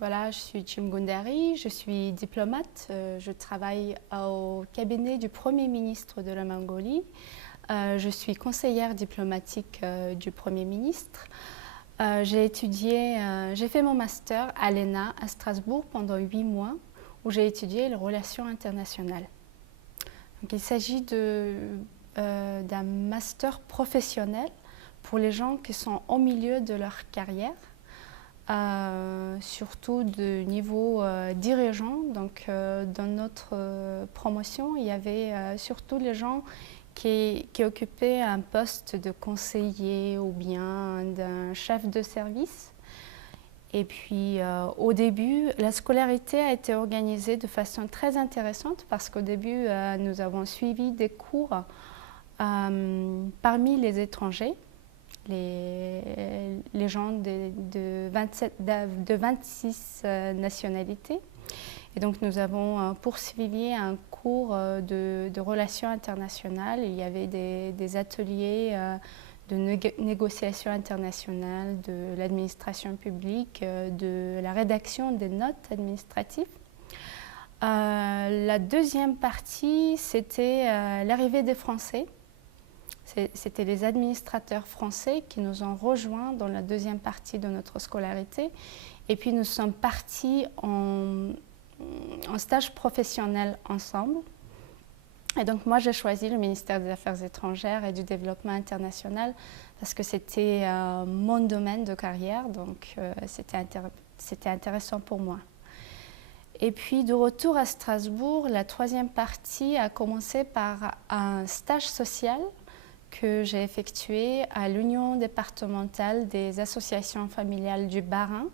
Voilà, je suis Jim Gundari, je suis diplomate. Je travaille au cabinet du Premier ministre de la Mongolie. Je suis conseillère diplomatique du Premier ministre. J'ai fait mon master à l'ENA à Strasbourg pendant 8 mois où j'ai étudié les relations internationales. Donc, il s'agit d'un master professionnel pour les gens qui sont au milieu de leur carrière. Surtout de niveau dirigeant. Donc, dans notre promotion, il y avait surtout les gens qui occupaient un poste de conseiller ou bien d'un chef de service. Et puis, au début, la scolarité a été organisée de façon très intéressante parce qu'au début, nous avons suivi des cours parmi les étrangers. Les gens de 26 nationalités. Et donc nous avons poursuivi un cours de relations internationales. Il y avait des ateliers de négociation internationale, de l'administration publique, de la rédaction des notes administratives. La deuxième partie, c'était l'arrivée des Français. C'était les administrateurs français qui nous ont rejoints dans la deuxième partie de notre scolarité. Et puis nous sommes partis en stage professionnel ensemble. Et donc moi j'ai choisi le ministère des Affaires étrangères et du Développement international parce que c'était mon domaine de carrière, donc c'était intéressant pour moi. Et puis de retour à Strasbourg, la troisième partie a commencé par un stage social que j'ai effectué à l'Union départementale des associations familiales du Bas-Rhin,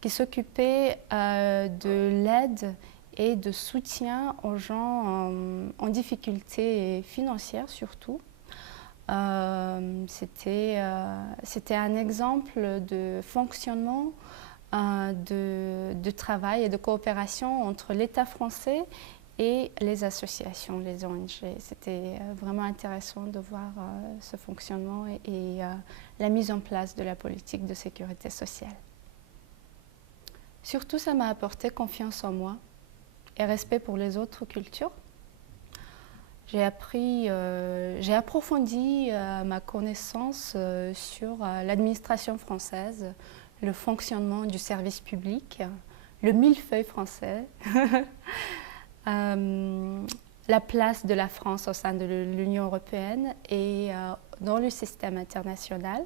qui s'occupait de l'aide et de soutien aux gens en difficulté financière surtout. C'était un exemple de fonctionnement, de travail et de coopération entre l'État français et les associations, les ONG. C'était vraiment intéressant de voir ce fonctionnement et la mise en place de la politique de sécurité sociale. Surtout, ça m'a apporté confiance en moi et respect pour les autres cultures. J'ai approfondi ma connaissance sur l'administration française, le fonctionnement du service public, le millefeuille français. La place de la France au sein de l'Union européenne et dans le système international.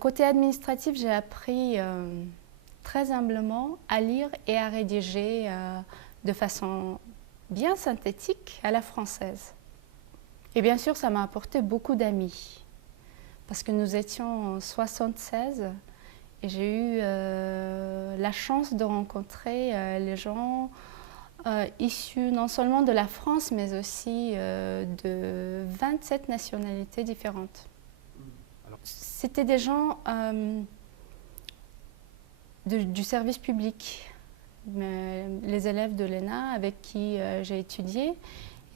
Côté administratif, j'ai appris très humblement à lire et à rédiger de façon bien synthétique à la française. Et bien sûr, ça m'a apporté beaucoup d'amis parce que nous étions en 76 et j'ai eu la chance de rencontrer les gens issus non seulement de la France, mais aussi de 27 nationalités différentes. C'était des gens du service public. Les élèves de l'ENA avec qui j'ai étudié,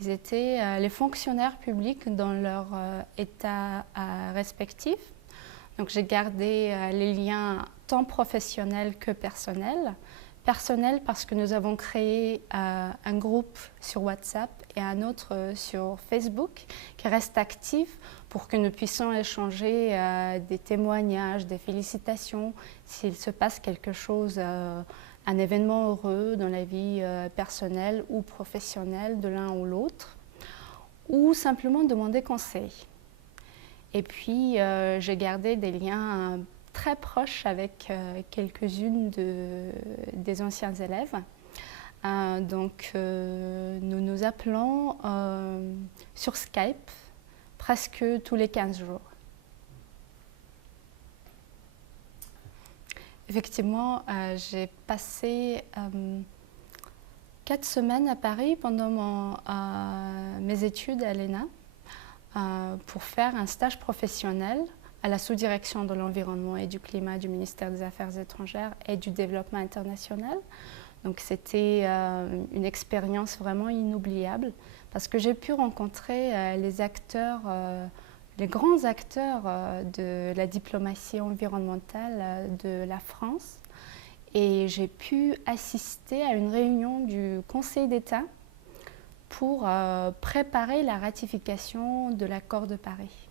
ils étaient les fonctionnaires publics dans leur état respectif. Donc j'ai gardé les liens tant professionnels que personnels. Personnel parce que nous avons créé un groupe sur WhatsApp et un autre sur Facebook qui reste actif pour que nous puissions échanger des témoignages, des félicitations s'il se passe quelque chose, un événement heureux dans la vie personnelle ou professionnelle de l'un ou l'autre, ou simplement demander conseil. Et puis j'ai gardé des liens très proche avec quelques-unes des anciens élèves. Donc nous nous appelons sur Skype presque tous les 15 jours. Effectivement, j'ai passé 4 semaines à Paris pendant mes études à l'ENA pour faire un stage professionnel à la sous-direction de l'environnement et du climat du ministère des Affaires étrangères et du développement international. Donc c'était une expérience vraiment inoubliable parce que j'ai pu rencontrer les acteurs, les grands acteurs de la diplomatie environnementale de la France Et j'ai pu assister à une réunion du Conseil d'État pour préparer la ratification de l'accord de Paris.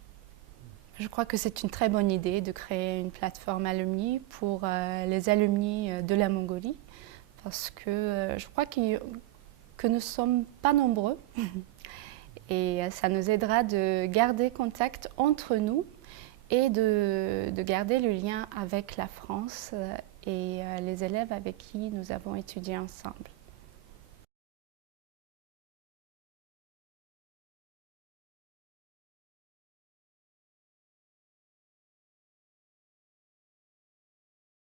Je crois que c'est une très bonne idée de créer une plateforme alumni pour les alumni de la Mongolie, parce que je crois que nous ne sommes pas nombreux et ça nous aidera de garder contact entre nous et de garder le lien avec la France et les élèves avec qui nous avons étudié ensemble.